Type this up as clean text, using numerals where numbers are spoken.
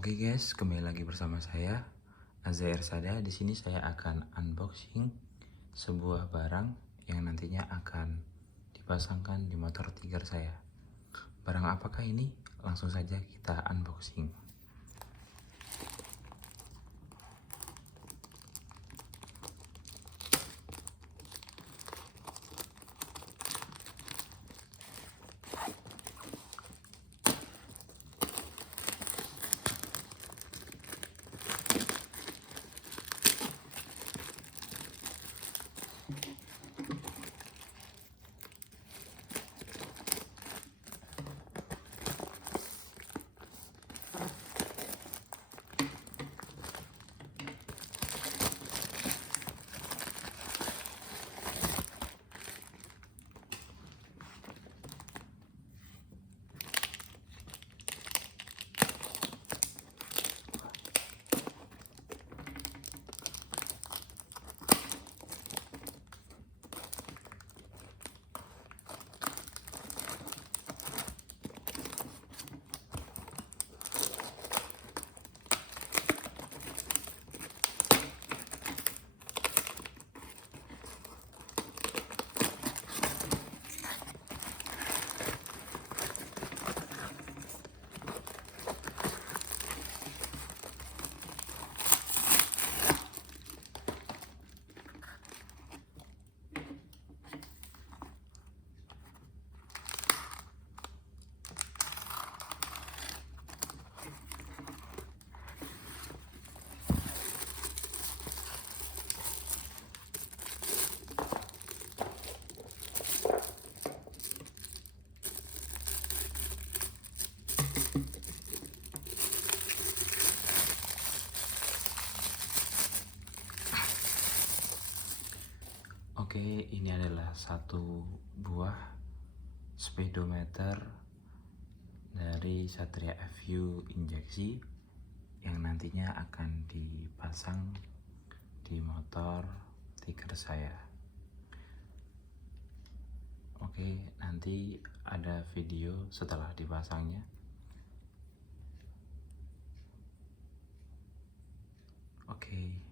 Oke guys, kembali lagi bersama saya Azair Sada. Di sini saya akan unboxing sebuah barang yang nantinya akan dipasangkan di motor Tiger saya. Barang apakah ini? Langsung saja kita unboxing. Oke, ini adalah satu buah speedometer dari Satria FU injeksi yang nantinya akan dipasang di motor Tiger saya. Oke, nanti ada video setelah dipasangnya. Oke.